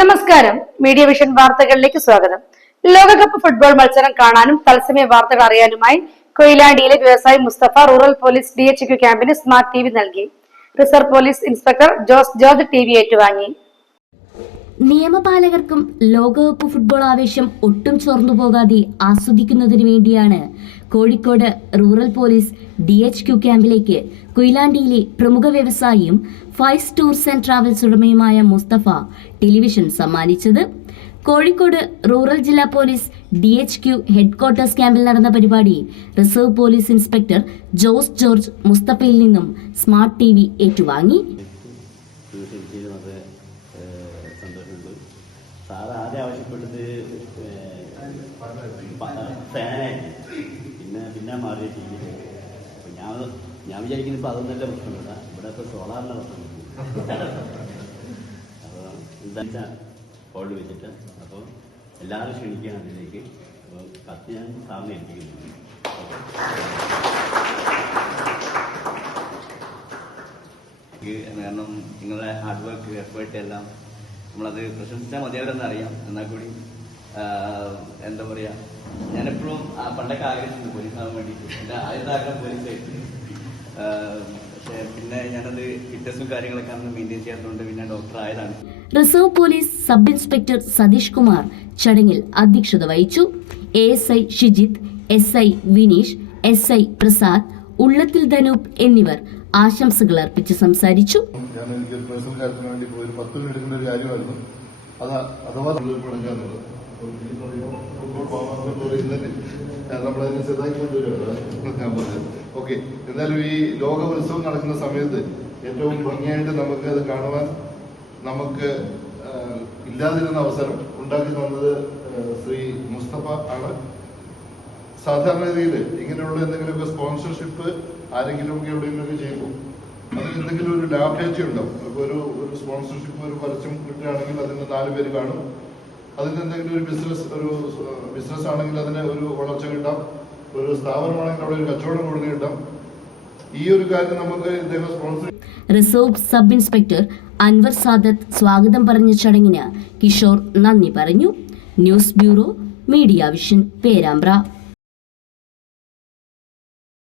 നമസ്കാരം, media vision വാർത്തകളിലേക്ക് സ്വാഗതം. ലോകകപ്പ് ഫുട്ബോൾ മത്സരം കാണാനും തത്സമയ വാർത്തകൾ അറിയാനുമായി കൊയിലാണ്ടിയിലെ വ്യവസായി മുസ്തഫ റൂറൽ പോലീസ് DHQ ക്യാമ്പിന് സ്മാർട്ട് TV നൽകി. Reserve police inspector Jose George TV ഏറ്റുവാങ്ങി. നിയമപാലകർക്കും ലോകകപ്പ് ഫുട്ബോൾ ആവേശം ഒട്ടും ചോർന്നു പോകാതെ ആസ്വദിക്കുന്നതിനു വേണ്ടിയാണ് കോഴിക്കോട് റൂറൽ പോലീസ് DHQ ക്യാമ്പിലേക്ക് കൊയിലാണ്ടിയിലെ പ്രമുഖ വ്യവസായിയും ഫൈസ് ടൂർസ് ആൻഡ് ട്രാവൽസ് ഉടമയുമായ മുസ്തഫ ടെലിവിഷൻ സമ്മാനിച്ചത്. കോഴിക്കോട് റൂറൽ ജില്ലാ പോലീസ് DHQ ഹെഡ്ക്വാർട്ടേഴ്സ് ക്യാമ്പിൽ നടന്ന പരിപാടി reserve police inspector Jose George മുസ്തഫയിൽ നിന്നും സ്മാർട്ട് TV ഏറ്റുവാങ്ങി. സാറ് ആദ്യം ആവശ്യപ്പെട്ടത് ഫാനായിരുന്നു, പിന്നെ മാറിയ ടി വിയിലേക്ക്. അപ്പം ഞാൻ വിചാരിക്കുന്നത് ഇപ്പോൾ അതൊന്നല്ല പ്രശ്നമില്ല, ഇവിടെ ഇപ്പോൾ സോളാറിൻ്റെ പ്രശ്നം. അപ്പോൾ എന്താ ഹോളിൽ വെച്ചിട്ട് അപ്പോൾ എല്ലാവരും ക്ഷണിക്കുകയാണ് അതിലേക്ക്. അപ്പോൾ കത്ത് ഞാൻ സാറിനെ ഏൽപ്പിക്കുന്നു. കാരണം നിങ്ങളുടെ ഹാർഡ് വർക്ക് എഫേർട്ട് എല്ലാം നമ്മളത് പ്രശംസിച്ചാൽ മതിയാവരെന്ന് അറിയാം. എന്നാൽ കൂടി എന്താ പറയുക, ഞാനെപ്പോഴും പണ്ടൊക്കെ ആഗ്രഹിച്ചിട്ടുണ്ട് പോലീസ് ആവാൻ വേണ്ടിയിട്ട്. എൻ്റെ ആദ്യത്തെ ആഗ്രഹം പോലീസായിട്ട്. പക്ഷേ പിന്നെ ഞാനത് ഫിറ്റ്നസും കാര്യങ്ങളൊക്കെ അന്ന് മെയിൻറ്റെയിൻ ചെയ്യാത്തതുകൊണ്ട് പിന്നെ ഡോക്ടർ ആയതാണ്. Reserve police sub inspector Satheesh Kumar ചടങ്ങിൽ അധ്യക്ഷത വഹിച്ചു. ASI Shijith, SI Vineesh, SI Prasad, ഉള്ളത്തിൽ ധനൂപ് എന്നിവർ ആശംസകൾ അർപ്പിച്ച് സംസാരിച്ചു. ഞാൻ എനിക്ക് പേഴ്സണൽ കാര്യത്തിന് വേണ്ടി പോയി 10 മിനിറ്റ് എടുക്കുന്ന ഒരു കാര്യമായിരുന്നു അത്. അഥവാ പണിക്കാന്നുള്ളത് നമ്മളതിനെ ചെറുതാക്കി കൊണ്ടുവരുന്നത് ഞാൻ പറഞ്ഞത്. ഓക്കെ, എന്തായാലും ഈ ലോക ഉത്സവം നടക്കുന്ന സമയത്ത് ഏറ്റവും ഭംഗിയായിട്ട് നമുക്ക് അത് കാണുവാൻ നമുക്ക് ഇല്ലാതിരുന്ന അവസരം ഉണ്ടാക്കി തന്നത് ശ്രീ മുസ്തഫ ആണ്. സാധാരണ രീതിയിൽ ഇങ്ങനെയുള്ള എന്തെങ്കിലുമൊക്കെ സ്പോൺസർഷിപ്പ് ആരെങ്കിലുമൊക്കെ എവിടെയെങ്കിലുമൊക്കെ ചെയ്യുമ്പോൾ അതിന് എന്തെങ്കിലും ഒരു ലാഭേച്ഛ ഉണ്ടാവും. ഇപ്പോൾ ഒരു സ്പോൺസർഷിപ്പ്, ഒരു പരസ്യം കിട്ടുകയാണെങ്കിൽ അതിന് 4 പേര് കാണും. അതിന് എന്തെങ്കിലും ഒരു ബിസിനസ് ആണെങ്കിൽ അതിന് ഒരു വളർച്ച കിട്ടാം. ഒരു സ്ഥാപനമാണെങ്കിൽ അവിടെ ഒരു കച്ചവടം കൂടുതൽ കിട്ടാം. ഈ ഒരു കാര്യം നമുക്ക് ഇദ്ദേഹം sponsor. Reserve sub inspector Anwar Sadath സ്വാഗതം പറഞ്ഞ ചടങ്ങിന് കിഷോർ നന്ദി പറഞ്ഞു. News bureau, Media Vision, Perambra.